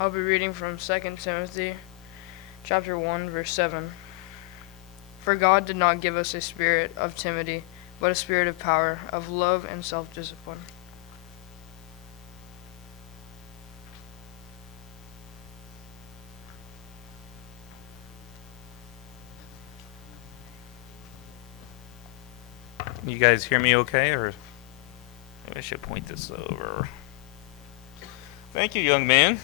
I'll be reading from 2 Timothy chapter 1, verse 7. For God did not give us a spirit of timidity, but a spirit of power, of love, and self-discipline. You guys hear me okay, or maybe I should point this over. Thank you, young man.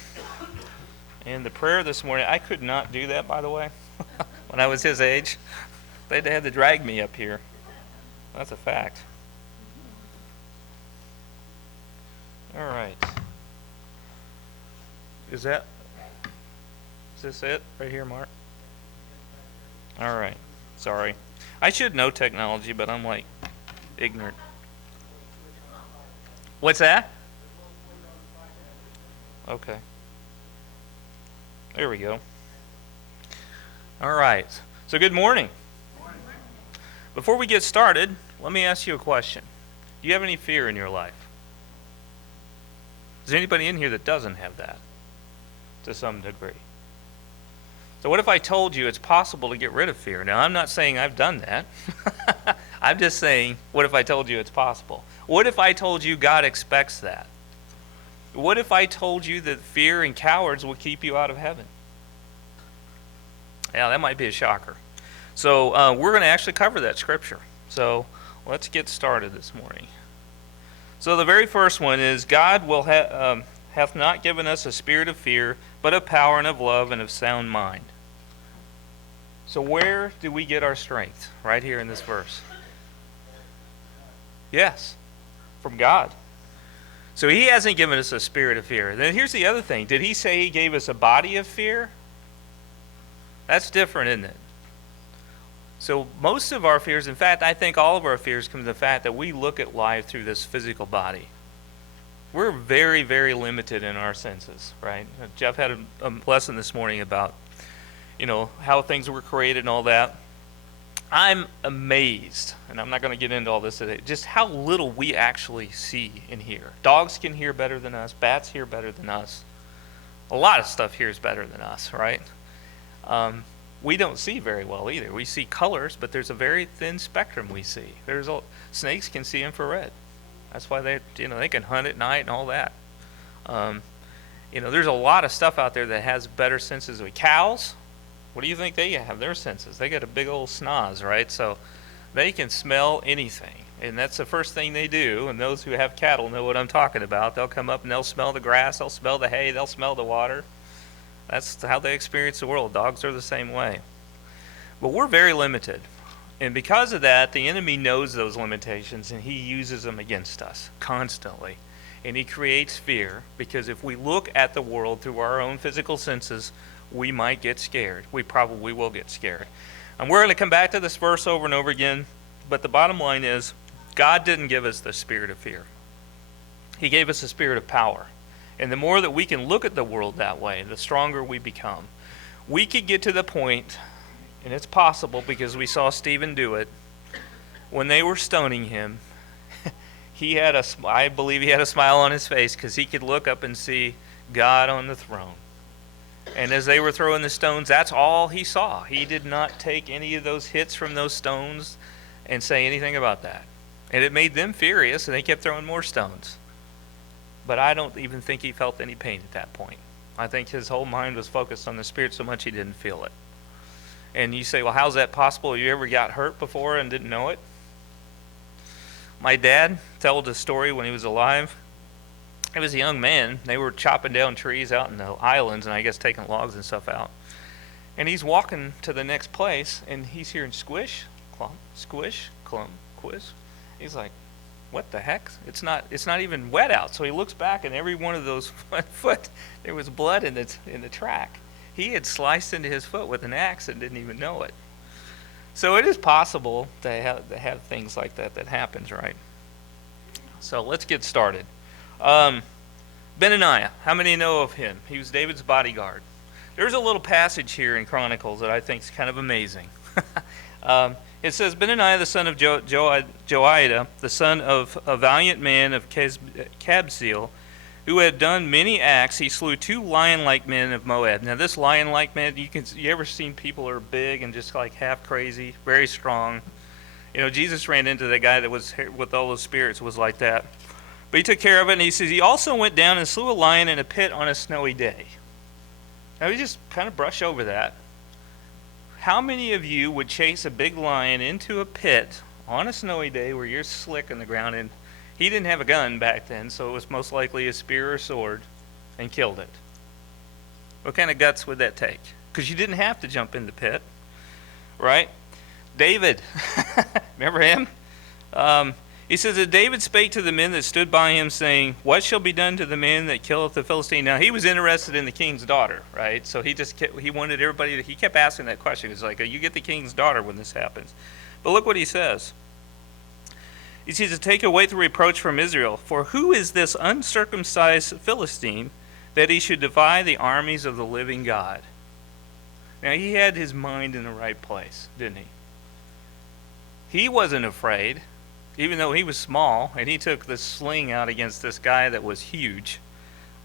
And the prayer this morning, I could not do that, by the way, when I was his age. They'd had to drag me up here. That's a fact. All right. Is this it right here, Mark? All right. Sorry. I should know technology, but I'm like ignorant. What's that? Okay. There we go. All right. So good morning. Before we get started, let me ask you a question. Do you have any fear in your life? Is there anybody in here that doesn't have that to some degree? So what if I told you it's possible to get rid of fear? Now, I'm not saying I've done that. I'm just saying, what if I told you it's possible? What if I told you God expects that? What if I told you that fear and cowards will keep you out of heaven? Yeah, that might be a shocker. So we're going to actually cover that scripture. So let's get started this morning. So the very first one is, God will hath not given us a spirit of fear, but of power and of love and of sound mind. So where do we get our strength? Right here in this verse. Yes, from God. So he hasn't given us a spirit of fear. Then here's the other thing. Did he say he gave us a body of fear? That's different, isn't it? So most of our fears, in fact, I think all of our fears come from the fact that we look at life through this physical body. We're very, very limited in our senses, right? Jeff had a lesson this morning about, how things were created and all that. I'm amazed, and I'm not going to get into all this today, just how little we actually see and hear. Dogs can hear better than us. Bats hear better than us. A lot of stuff hears better than us, right? We don't see very well either. We see colors, but there's a very thin spectrum we see. Snakes can see infrared. That's why they can hunt at night and all that. There's a lot of stuff out there that has better senses. Cows, what do you think they have? Their senses. They got a big old snoz, right? So they can smell anything, and that's the first thing they do. And those who have cattle know what I'm talking about. They'll come up and they'll smell the grass, they'll smell the hay, they'll smell the water. That's how they experience the world. Dogs are the same way. But we're very limited. And because of that, the enemy knows those limitations, and he uses them against us constantly. And he creates fear, because if we look at the world through our own physical senses, we might get scared. We probably will get scared. And we're going to come back to this verse over and over again, but the bottom line is, God didn't give us the spirit of fear. He gave us a spirit of power. And the more that we can look at the world that way, the stronger we become. We could get to the point, and it's possible because we saw Stephen do it, when they were stoning him, I believe he had a smile on his face because he could look up and see God on the throne. And as they were throwing the stones, that's all he saw. He did not take any of those hits from those stones and say anything about that. And it made them furious, and they kept throwing more stones. But I don't even think he felt any pain at that point. I think his whole mind was focused on the Spirit so much he didn't feel it. And you say, well, how's that possible? You ever got hurt before and didn't know it? My dad told a story when he was alive. He was a young man. They were chopping down trees out in the islands and I guess taking logs and stuff out. And he's walking to the next place and he's hearing squish, clump, squish, clump, quish. He's like, what the heck? It's not even wet out. So he looks back, and every one of those foot, there was blood in the track. He had sliced into his foot with an axe and didn't even know it. So it is possible to have things like that happens, right? So let's get started. Benaniah, how many know of him? He was David's bodyguard. There's a little passage here in Chronicles that I think is kind of amazing. It says, Benaniah the son of Joiada, the son of a valiant man of Kabzeel, who had done many acts, he slew 2 lion-like men of Moab. Now this lion-like man, you ever seen people who are big and just like half crazy, very strong? You know, Jesus ran into the guy that was with all those spirits, was like that. But he took care of it, and he says he also went down and slew a lion in a pit on a snowy day. Now we just kind of brush over that. How many of you would chase a big lion into a pit on a snowy day where you're slick on the ground, and he didn't have a gun back then, so it was most likely a spear or sword, and killed it? What kind of guts would that take? Because you didn't have to jump in the pit, right? David, remember him? He says that David spake to the men that stood by him, saying, what shall be done to the man that killeth the Philistine? Now, he was interested in the king's daughter, right? So he wanted everybody, he kept asking that question. He's like, you get the king's daughter when this happens. But look what he says. He says, to take away the reproach from Israel. For who is this uncircumcised Philistine, that he should defy the armies of the living God? Now, he had his mind in the right place, didn't he? He wasn't afraid, even though he was small, and he took the sling out against this guy that was huge,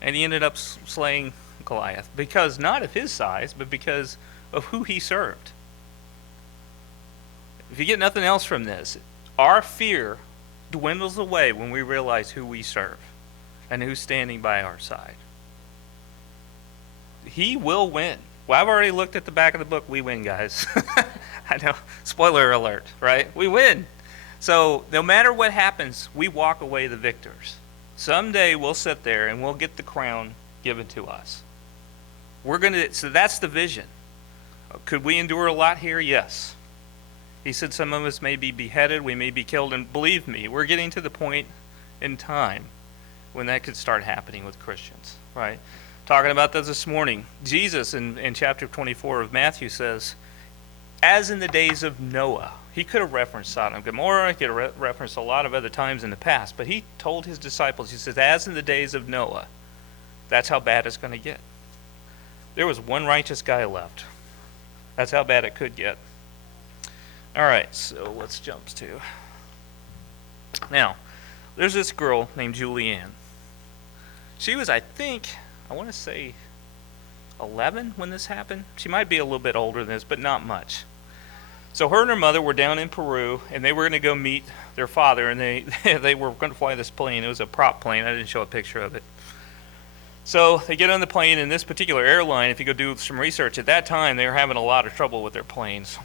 and he ended up slaying Goliath, because not of his size, but because of who he served. If you get nothing else from this, our fear dwindles away when we realize who we serve and who's standing by our side. He will win. Well, I've already looked at the back of the book. We win, guys. I know. Spoiler alert, right? We win. So no matter what happens, we walk away the victors. Someday we'll sit there and we'll get the crown given to us. So that's the vision. Could we endure a lot here? Yes. He said some of us may be beheaded, we may be killed, and believe me, we're getting to the point in time when that could start happening with Christians, right? Talking about this morning, Jesus in chapter 24 of Matthew says, as in the days of Noah. He could have referenced Sodom and Gomorrah, he could have referenced a lot of other times in the past, but he told his disciples, he says, as in the days of Noah, that's how bad it's going to get. There was one righteous guy left. That's how bad it could get. All right, so let's jump to. Now, there's this girl named Julianne. She was, I want to say 11 when this happened. She might be a little bit older than this, but not much. So her and her mother were down in Peru, and they were going to go meet their father, and they were going to fly this plane. It was a prop plane. I didn't show a picture of it. So they get on the plane, and this particular airline, if you go do some research, at that time they were having a lot of trouble with their planes.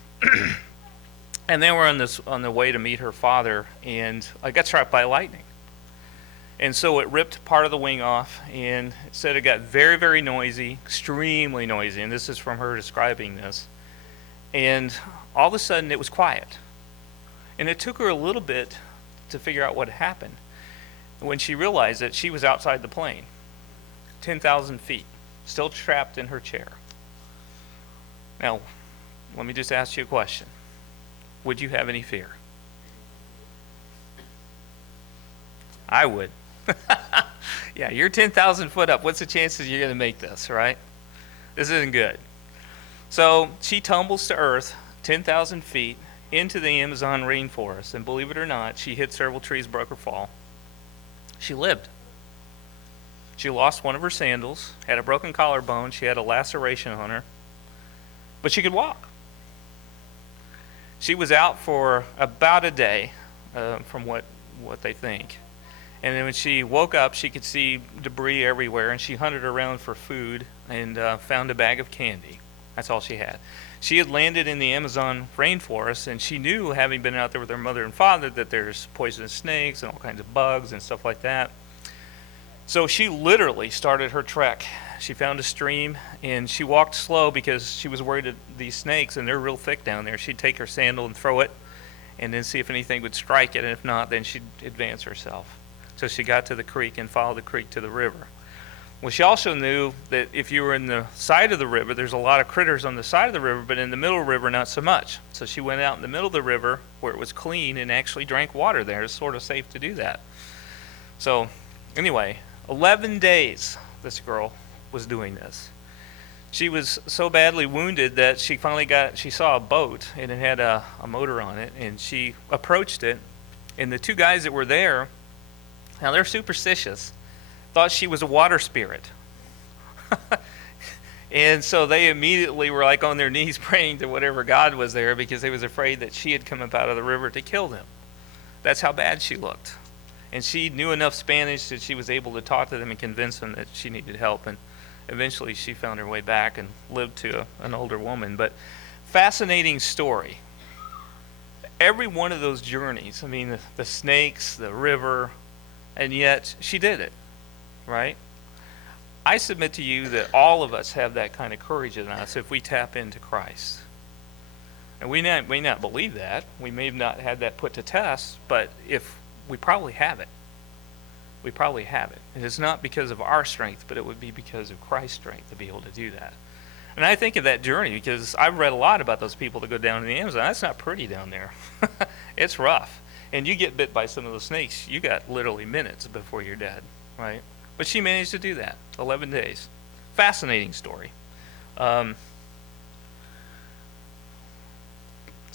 And they were on the way to meet her father, and I got struck by lightning. And so it ripped part of the wing off, and it said it got very, very noisy, extremely noisy, and this is from her describing this. And all of a sudden it was quiet. And it took her a little bit to figure out what happened. When she realized that she was outside the plane, 10,000 feet, still trapped in her chair. Now, let me just ask you a question. Would you have any fear? I would. Yeah, you're 10,000 foot up. What's the chances you're going to make this, right? This isn't good. So she tumbles to earth 10,000 feet into the Amazon rainforest, and believe it or not, she hit several trees, broke her fall. She lived. She lost one of her sandals, had a broken collarbone, she had a laceration on her, but she could walk. She was out for about a day, from what they think. And then when she woke up, she could see debris everywhere, and she hunted around for food and found a bag of candy. That's all she had. She had landed in the Amazon rainforest, and she knew, having been out there with her mother and father, that there's poisonous snakes and all kinds of bugs and stuff like that. So she literally started her trek. She found a stream, and she walked slow because she was worried that these snakes, and they're real thick down there. She'd take her sandal and throw it, and then see if anything would strike it, and if not, then she'd advance herself. So she got to the creek and followed the creek to the river. Well, she also knew that if you were in the side of the river, there's a lot of critters on the side of the river, but in the middle of the river, not so much. So she went out in the middle of the river where it was clean and actually drank water there. It's sort of safe to do that. So anyway, 11 days this girl was doing this. She was so badly wounded that she finally she saw a boat, and it had a motor on it, and she approached it, and the two guys that were there, now they're superstitious. thought she was a water spirit. And so they immediately were like on their knees praying to whatever God was there because they was afraid that she had come up out of the river to kill them. That's how bad she looked. And she knew enough Spanish that she was able to talk to them and convince them that she needed help. And eventually she found her way back and lived to an older woman. But fascinating story. Every one of those journeys, I mean, the snakes, the river, and yet she did it, right? I submit to you that all of us have that kind of courage in us if we tap into Christ. And we may not believe that. We may have not had that put to test, but if we probably have it. We probably have it. And it's not because of our strength, but it would be because of Christ's strength to be able to do that. And I think of that journey because I've read a lot about those people that go down to the Amazon. That's not pretty down there. It's rough. And you get bit by some of those snakes, you got literally minutes before you're dead, right? But she managed to do that, 11 days. Fascinating story. So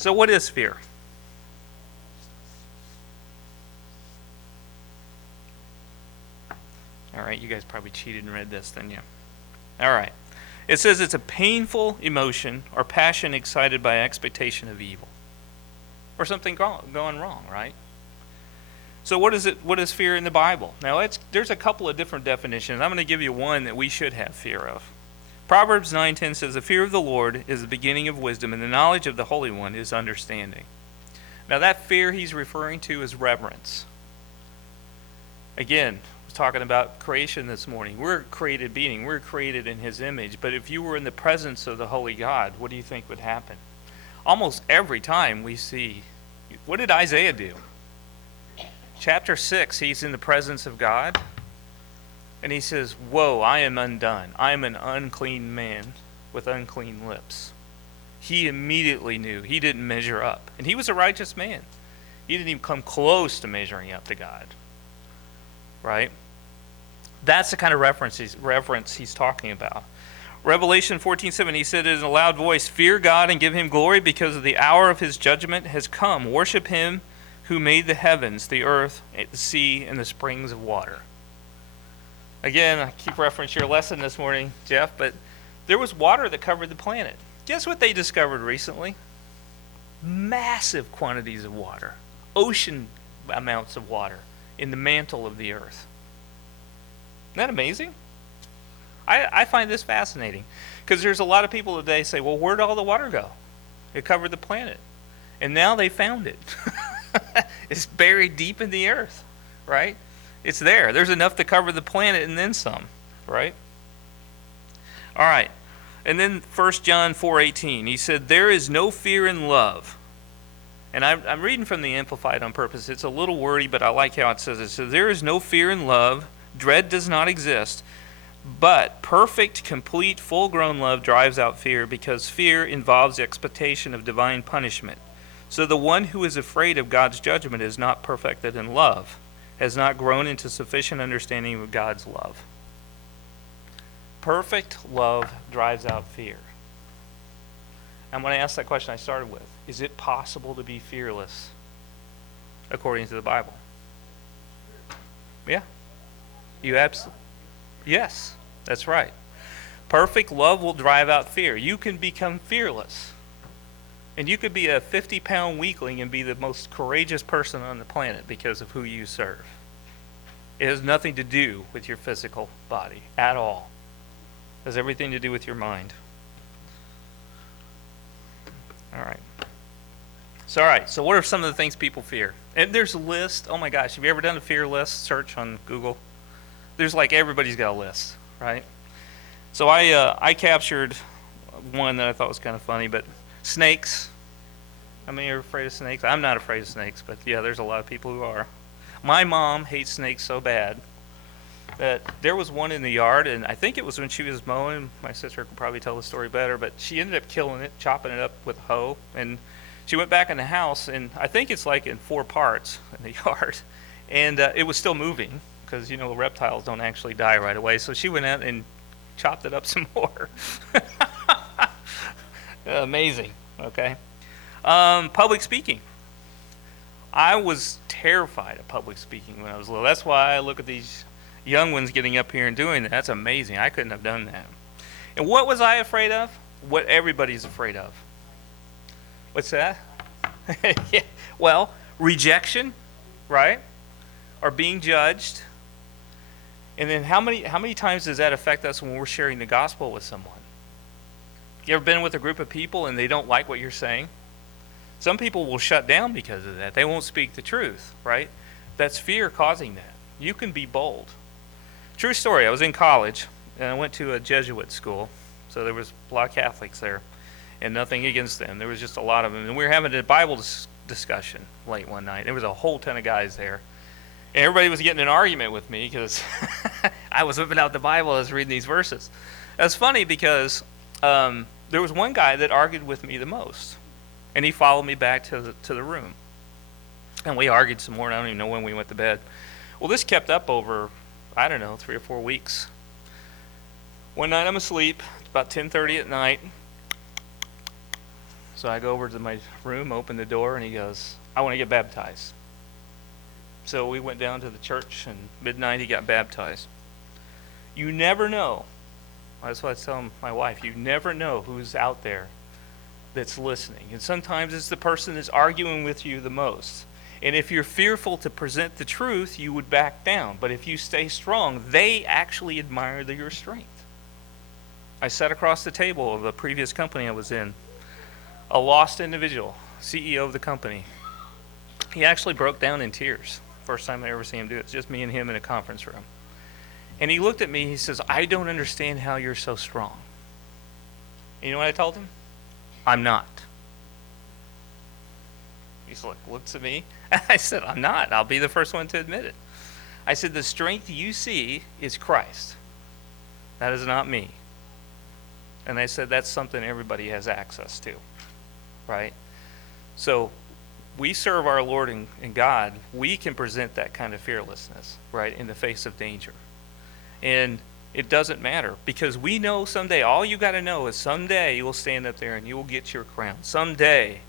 what is fear? All right, you guys probably cheated and read this, didn't you? All right. It says it's a painful emotion or passion excited by expectation of evil. Or something going wrong, right? So what is it? What is fear in the Bible? Now, there's a couple of different definitions. I'm going to give you one that we should have fear of. Proverbs 9:10 says, "The fear of the Lord is the beginning of wisdom, and the knowledge of the Holy One is understanding." Now, that fear he's referring to is reverence. Again, I was talking about creation this morning. We're a created being. We're created in his image. But if you were in the presence of the Holy God, what do you think would happen? Almost every time we see, what did Isaiah do? Chapter 6, he's in the presence of God, and he says, "Woe, I am undone. I am an unclean man with unclean lips." He immediately knew he didn't measure up. And he was a righteous man. He didn't even come close to measuring up to God. Right? That's the kind of reverence he's talking about. Revelation 14:7, he said in a loud voice, "Fear God and give him glory, because of the hour of his judgment has come. Worship him who made the heavens, the earth, the sea, and the springs of water." Again, I keep referencing your lesson this morning, Jeff, but there was water that covered the planet. Guess what they discovered recently? Massive quantities of water, ocean amounts of water in the mantle of the earth. Isn't that amazing? I find this fascinating because there's a lot of people today say, well, where'd all the water go? It covered the planet. And now they found it. It's buried deep in the earth, right? It's there. There's enough to cover the planet and then some, right? All right. And then 1 John 4:18, he said, "There is no fear in love." And I'm reading from the Amplified on purpose. It's a little wordy, but I like how it says it. So there is no fear in love. Dread does not exist. But perfect, complete, full-grown love drives out fear, because fear involves the expectation of divine punishment. So the one who is afraid of God's judgment is not perfected in love, has not grown into sufficient understanding of God's love. Perfect love drives out fear. I'm going to ask that question I started with. Is it possible to be fearless according to the Bible? Yeah. You absolutely. Yes, that's right. Perfect love will drive out fear. You can become fearless. And you could be a 50-pound weakling and be the most courageous person on the planet because of who you serve. It has nothing to do with your physical body at all. It has everything to do with your mind. All right. So what are some of the things people fear? And there's a list. Oh my gosh, have you ever done a fear list search on Google? There's like everybody's got a list, right? So I captured one that I thought was kind of funny, but snakes. How many are afraid of snakes? I'm not afraid of snakes, but yeah, there's a lot of people who are. My mom hates snakes so bad that there was one in the yard, and I think it was when she was mowing. My sister could probably tell the story better, but she ended up killing it, chopping it up with a hoe, and she went back in the house, and I think it's like in 4 parts in the yard, and it was still moving because, you know, reptiles don't actually die right away. So she went out and chopped it up some more. Amazing, okay? Public speaking. I was terrified of public speaking when I was little. That's why I look at these young ones getting up here and doing that. That's amazing. I couldn't have done that. And what was I afraid of? What everybody's afraid of. What's that? Yeah. Well, rejection, right? Or being judged. And then how many times does that affect us when we're sharing the gospel with someone? You ever been with a group of people and they don't like what you're saying? Some people will shut down because of that. They won't speak the truth, right? That's fear causing that. You can be bold. True story, I was in college and I went to a Jesuit school. So there was a lot of Catholics there and nothing against them. There was just a lot of them. And we were having a Bible discussion late one night. There was a whole ton of guys there. And everybody was getting in an argument with me because I was whipping out the Bible. I was reading these verses. That's funny because there was one guy that argued with me the most. And he followed me back to the room. And we argued some more, and I don't even know when we went to bed. Well, this kept up over, 3 or 4 weeks. One night I'm asleep. It's about 10:30 at night. So I go over to my room, open the door, and he goes, "I want to get baptized." So we went down to the church, and midnight he got baptized. You never know. That's what I was telling my wife. You never know who's out there that's listening. And sometimes it's the person that's arguing with you the most. And if you're fearful to present the truth, you would back down. But if you stay strong, they actually admire your strength. I sat across the table of a previous company I was in. A lost individual, CEO of the company. He actually broke down in tears. First time I ever seen him do it. It's just me and him in a conference room. And he looked at me, he says, "I don't understand how you're so strong." And you know what I told him? "I'm not." He's like, looks at me. I said, "I'm not. I'll be the first one to admit it." I said, "The strength you see is Christ. That is not me." And I said, that's something everybody has access to, right? So we serve our Lord and God. We can present that kind of fearlessness, right, in the face of danger. And it doesn't matter because we know someday, all you got to know is someday you will stand up there and you will get your crown. Someday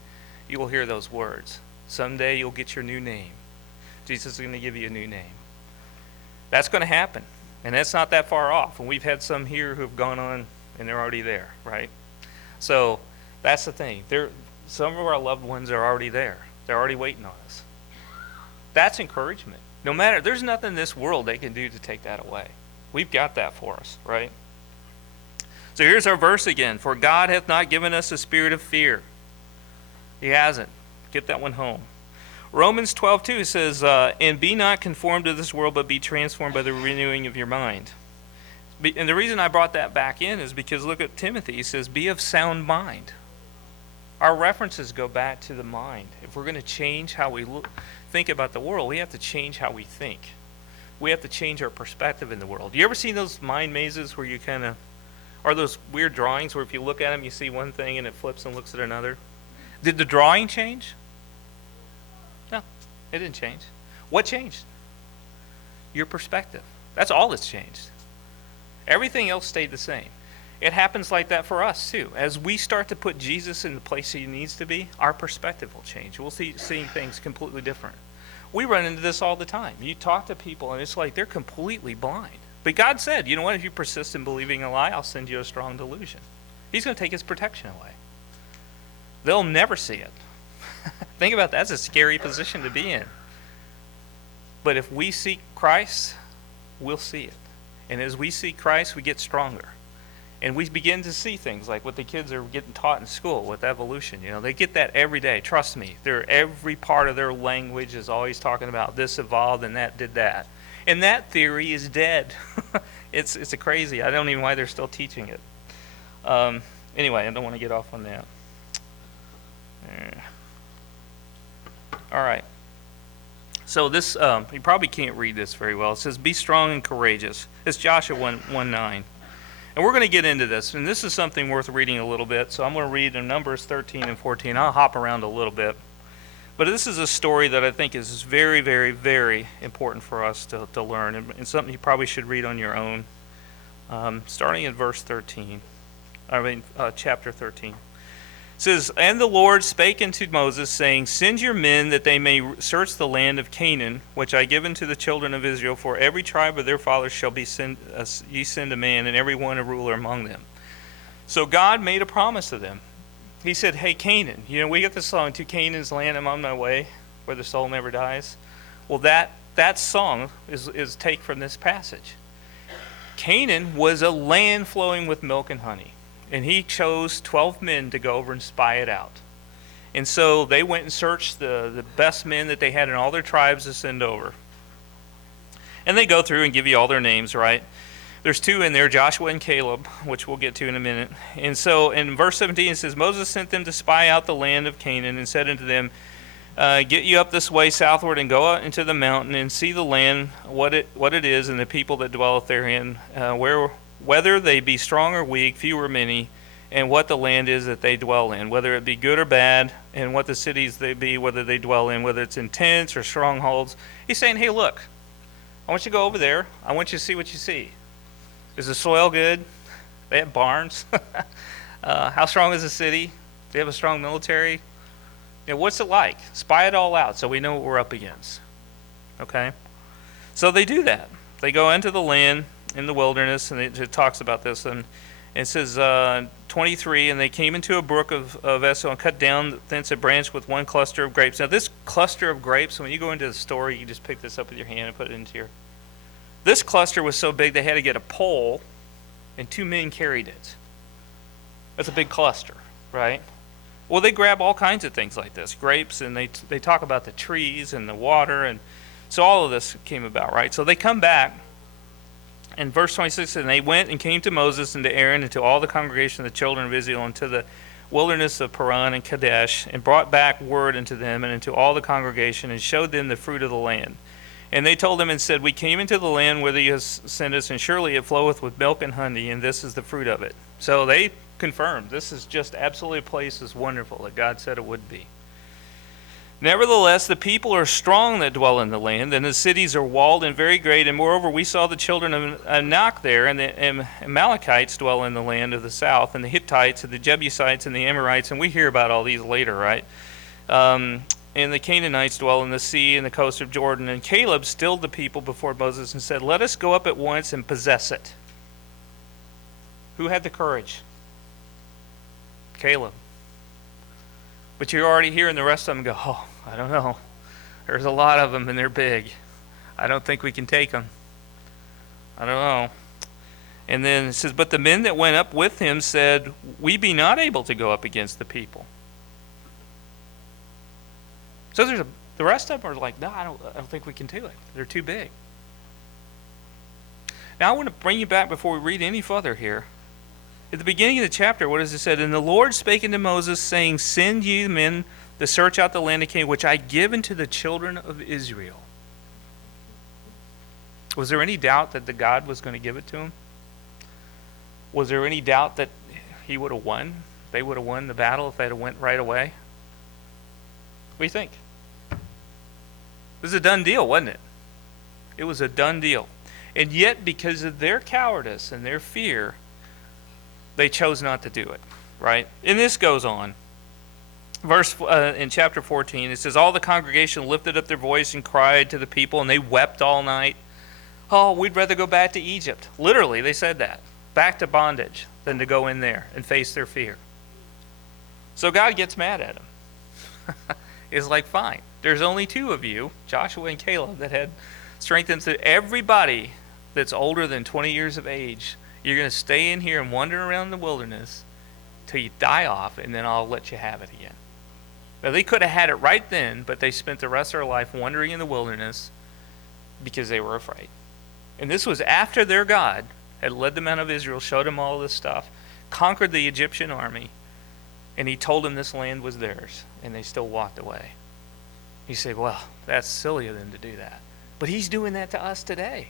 you will hear those words. Someday you'll get your new name. Jesus is going to give you a new name. That's going to happen. And that's not that far off. And we've had some here who have gone on and they're already there, right? So that's the thing. Some of our loved ones are already there. They're already waiting on us. That's encouragement. No matter, there's nothing in this world they can do to take that away. We've got that for us, right? So here's our verse again. "For God hath not given us a spirit of fear." He hasn't. Get that one home. Romans 12:2 says, "And be not conformed to this world, but be transformed by the renewing of your mind." And the reason I brought that back in is because look at Timothy. He says, "Be of sound mind." Our references go back to the mind. If we're going to change how we think about the world, we have to change how we think. We have to change our perspective in the world. You ever seen those mind mazes where you or those weird drawings where if you look at them, you see one thing and it flips and looks at another? Did the drawing change? No, it didn't change. What changed? Your perspective. That's all that's changed. Everything else stayed the same. It happens like that for us too. As we start to put Jesus in the place he needs to be, our perspective will change. We'll see things completely different. We run into this all the time. You talk to people and it's like they're completely blind. But God said, you know what, if you persist in believing a lie, I'll send you a strong delusion. He's going to take his protection away. They'll never see it. Think about that. That's a scary position to be in. But if we seek Christ, we'll see it. And as we seek Christ, we get stronger. And we begin to see things like what the kids are getting taught in school with evolution. They get that every day. Trust me. Every part of their language is always talking about this evolved and that did that. And that theory is dead. It's a crazy. I don't even know why they're still teaching it. Anyway, I don't want to get off on that. All right. So this, you probably can't read this very well. It says, "Be strong and courageous." It's Joshua 1:9. And we're going to get into this. And this is something worth reading a little bit. So I'm going to read in Numbers 13 and 14. I'll hop around a little bit. But this is a story that I think is very, very, very important for us to learn. And something you probably should read on your own. Starting in chapter 13. It says, "And the Lord spake unto Moses, saying, Send your men, that they may search the land of Canaan, which I give unto the children of Israel. For every tribe of their fathers shall be ye send a man, and every one a ruler among them." So God made a promise to them. He said, "Hey, Canaan, we get this song, to Canaan's land I'm on my way, where the soul never dies." Well, that song is taken from this passage. Canaan was a land flowing with milk and honey. And he chose 12 men to go over and spy it out. And so they went and searched the best men that they had in all their tribes to send over. And they go through and give you all their names, right? There's 2 in there, Joshua and Caleb, which we'll get to in a minute. And so in verse 17 it says, "Moses sent them to spy out the land of Canaan, and said unto them, Get you up this way southward, and go out into the mountain, and see the land, what it is, and the people that dwelleth therein, whether they be strong or weak, few or many, and what the land is that they dwell in, whether it be good or bad, and what the cities they be, whether they dwell in, whether it's in tents or strongholds." He's saying, hey, look, I want you to go over there. I want you to see what you see. Is the soil good? They have barns. How strong is the city? Do they have a strong military? What's it like? Spy it all out so we know what we're up against. Okay? So they do that. They go into the land in the wilderness, and it talks about this, and it says 23, "And they came into a brook of Esso, and cut down thence a branch with one cluster of grapes." Now this cluster of grapes, when you go into the store, you can just pick this up with your hand and put it into your... This cluster was so big they had to get a pole, and 2 men carried it. That's a big cluster, right? Well, they grab all kinds of things like this, grapes, and they talk about the trees and the water, and so all of this came about, right? So they come back. In verse 26, "And they went and came to Moses and to Aaron and to all the congregation of the children of Israel into the wilderness of Paran and Kadesh, and brought back word unto them and unto all the congregation, and showed them the fruit of the land. And they told them and said, We came into the land whither you have sent us, and surely it floweth with milk and honey, and this is the fruit of it." So they confirmed this is just absolutely a place that's wonderful, that God said it would be. "Nevertheless, the people are strong that dwell in the land, and the cities are walled and very great. And moreover, we saw the children of Anak there, and the Amalekites dwell in the land of the south, and the Hittites, and the Jebusites, and the Amorites." And we hear about all these later, right? "And the Canaanites dwell in the sea and the coast of Jordan. And Caleb stilled the people before Moses and said, Let us go up at once and possess it." Who had the courage? Caleb. But you're already hearing the rest of them go, "Oh, I don't know. There's a lot of them, and they're big. I don't think we can take them. I don't know." And then it says, "But the men that went up with him said, We be not able to go up against the people." So the rest of them are like, "No, I don't think we can do it. They're too big." Now I want to bring you back before we read any further here. At the beginning of the chapter, what does it say? "And the Lord spake unto Moses, saying, Send ye men to search out the land of Canaan, which I give unto the children of Israel." Was there any doubt that the God was going to give it to him? Was there any doubt that he would have won? They would have won the battle if they had went right away? What do you think? It was a done deal, wasn't it? It was a done deal. And yet, because of their cowardice and their fear, they chose not to do it, right? And this goes on. In chapter 14, it says, "All the congregation lifted up their voice and cried to the people, and they wept all night. Oh, we'd rather go back to Egypt." Literally, they said that. Back to bondage than to go in there and face their fear. So God gets mad at them. It's like, fine. There's only 2 of you, Joshua and Caleb, that had strength into everybody that's older than 20 years of age. You're going to stay in here and wander around the wilderness till you die off, and then I'll let you have it again. Now, they could have had it right then, but they spent the rest of their life wandering in the wilderness because they were afraid. And this was after their God had led them out of Israel, showed them all this stuff, conquered the Egyptian army, and he told them this land was theirs, and they still walked away. You say, well, that's silly of them to do that. But he's doing that to us today.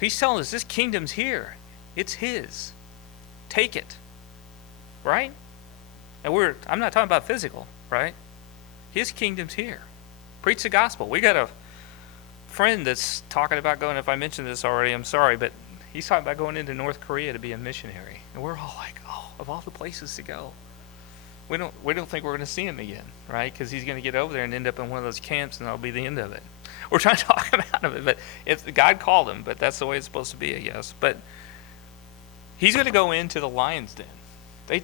He's telling us this kingdom's here. It's his. Take it. Right? And I'm not talking about physical, right? His kingdom's here. Preach the gospel. We got a friend that's talking about going, if I mentioned this already, I'm sorry, but he's talking about going into North Korea to be a missionary. And we're all like, oh, of all the places to go. we don't think we're going to see him again, right? Because he's going to get over there and end up in one of those camps, and that'll be the end of it. We're trying to talk him out of it, but if God called him, but that's the way it's supposed to be, I guess. But he's going to go into the lion's den. They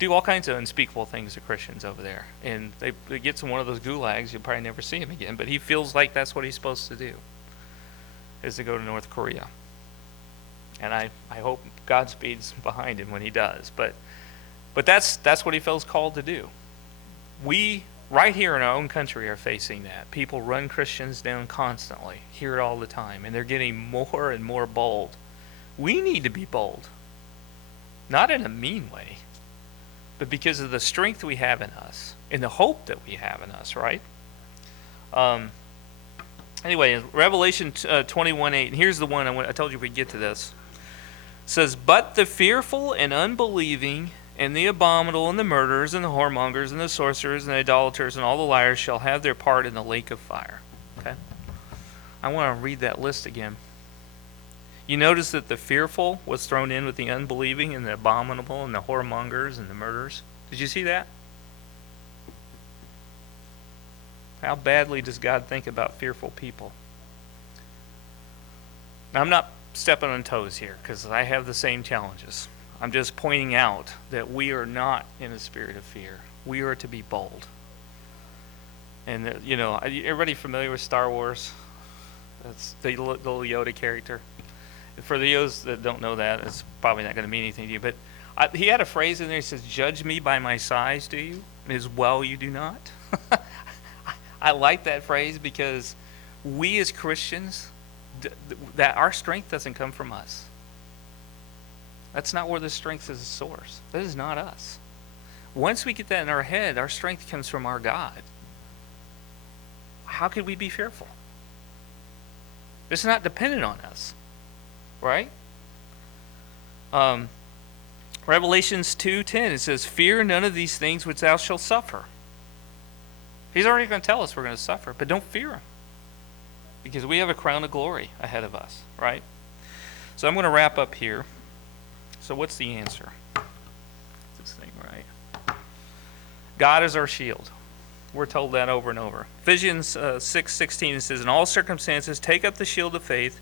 do all kinds of unspeakable things to Christians over there, and they get to one of those gulags. You'll probably never see him again. But he feels like that's what he's supposed to do, is to go to North Korea. And I hope Godspeed's behind him when he does. But that's what he feels called to do. We, right here in our own country, are facing that. People run Christians down constantly, hear it all the time, and they're getting more and more bold. We need to be bold. Not in a mean way, but because of the strength we have in us and the hope that we have in us, right? Anyway, Revelation 21:8, and here's the one I told you we'd get to this. It says, "But the fearful and unbelieving and the abominable and the murderers and the whoremongers and the sorcerers and the idolaters and all the liars shall have their part in the lake of fire." Okay? I want to read that list again. You notice that the fearful was thrown in with the unbelieving and the abominable and the whoremongers and the murderers. Did you see that? How badly does God think about fearful people? Now, I'm not stepping on toes here because I have the same challenges. I'm just pointing out that we are not in a spirit of fear. We are to be bold. And, everybody familiar with Star Wars? That's the little Yoda character. For those that don't know that, it's probably not going to mean anything to you. But he had a phrase in there. He says, "Judge me by my size, do you? And as well you do not." I like that phrase because we as Christians, that our strength doesn't come from us. That's not where the strength is the source. That is not us. Once we get that in our head, our strength comes from our God. How could we be fearful? It's not dependent on us. Right? Revelations 2:10, it says, "Fear none of these things which thou shalt suffer." He's already going to tell us we're going to suffer, but don't fear him. Because we have a crown of glory ahead of us, right? So I'm going to wrap up here. So what's the answer? This thing, right? God is our shield. We're told that over and over. Ephesians 6:16, it says, "In all circumstances take up the shield of faith,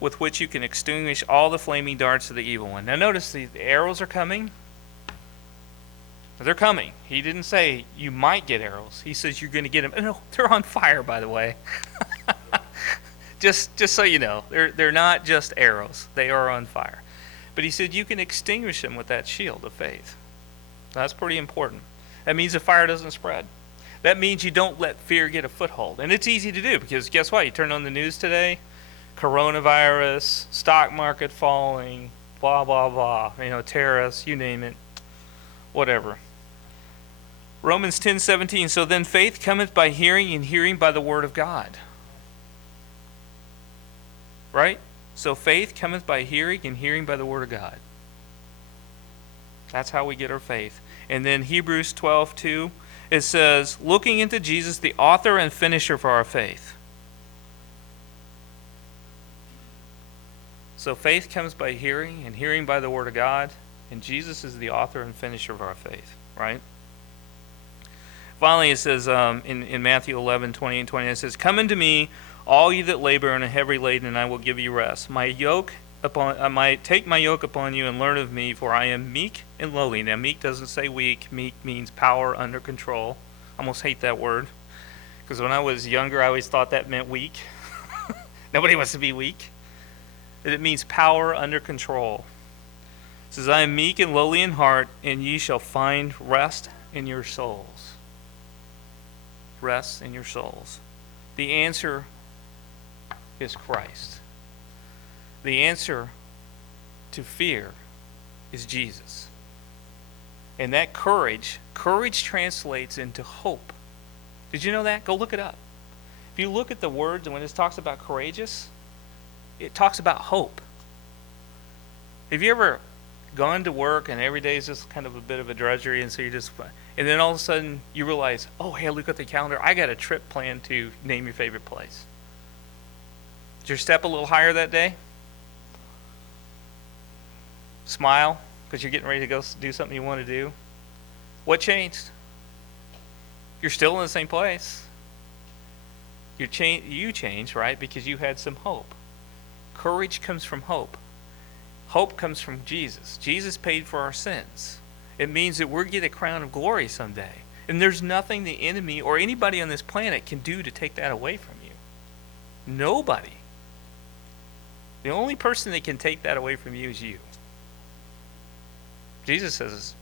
with which you can extinguish all the flaming darts of the evil one." Now notice the arrows are coming. They're coming. He didn't say you might get arrows. He says you're going to get them. No, they're on fire, by the way. just so you know, they're not just arrows. They are on fire. But he said you can extinguish them with that shield of faith. That's pretty important. That means the fire doesn't spread. That means you don't let fear get a foothold. And it's easy to do because guess what? You turn on the news today, coronavirus, stock market falling, blah, blah, blah, terrorists, you name it, whatever. Romans 10:17, "So then faith cometh by hearing, and hearing by the word of God." Right? So faith cometh by hearing, and hearing by the word of God. That's how we get our faith. And then Hebrews 12:2, it says, "Looking into Jesus, the author and finisher for our faith." So faith comes by hearing, and hearing by the word of God, and Jesus is the author and finisher of our faith, right? Finally, it says in Matthew 11:20 and 21, it says, "Come unto me, all ye that labor and are heavy laden, and I will give you rest. Take my yoke upon you and learn of me, for I am meek and lowly." Now, meek doesn't say weak. Meek means power under control. I almost hate that word because when I was younger, I always thought that meant weak. Nobody wants to be weak. It means power under control. It says, "I am meek and lowly in heart, and ye shall find rest in your souls." Rest in your souls. The answer is Christ. The answer to fear is Jesus. And that courage translates into hope. Did you know that? Go look it up. If you look at the words, and when it talks about courageous, it talks about hope. Have you ever gone to work and every day is just kind of a bit of a drudgery, and so and then all of a sudden you realize, oh, hey, look at the calendar. I got a trip planned to name your favorite place. Did your step a little higher that day? Smile because you're getting ready to go do something you want to do. What changed? You're still in the same place. You changed, right? Because you had some hope. Courage comes from hope. Hope comes from Jesus. Jesus paid for our sins. It means that we'll get a crown of glory someday. And there's nothing the enemy or anybody on this planet can do to take that away from you. Nobody. The only person that can take that away from you is you. Jesus says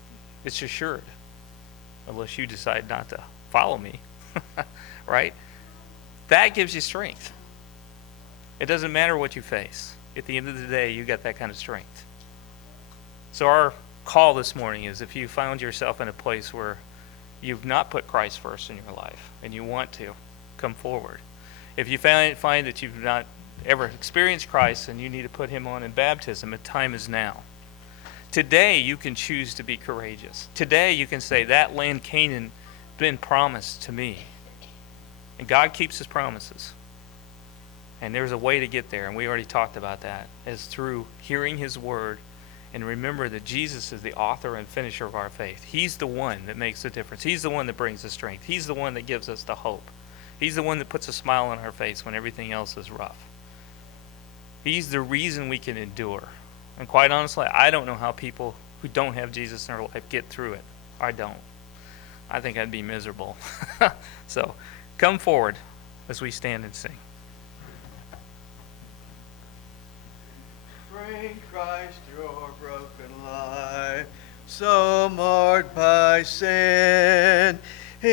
it's assured, unless you decide not to follow me. Right? That gives you strength. It doesn't matter what you face. At the end of the day, you got that kind of strength. So our call this morning is, if you found yourself in a place where you've not put Christ first in your life and you want to, come forward. If you find that you've not ever experienced Christ and you need to put him on in baptism, the time is now. Today you can choose to be courageous. Today you can say, that land Canaan been promised to me. And God keeps his promises. And there's a way to get there, and we already talked about that, is through hearing his word. And remember that Jesus is the author and finisher of our faith. He's the one that makes the difference. He's the one that brings the strength. He's the one that gives us the hope. He's the one that puts a smile on our face when everything else is rough. He's the reason we can endure. And quite honestly, I don't know how people who don't have Jesus in their life get through it. I don't. I think I'd be miserable. So come forward as we stand and sing. Bring Christ your broken life, so marred by sin. He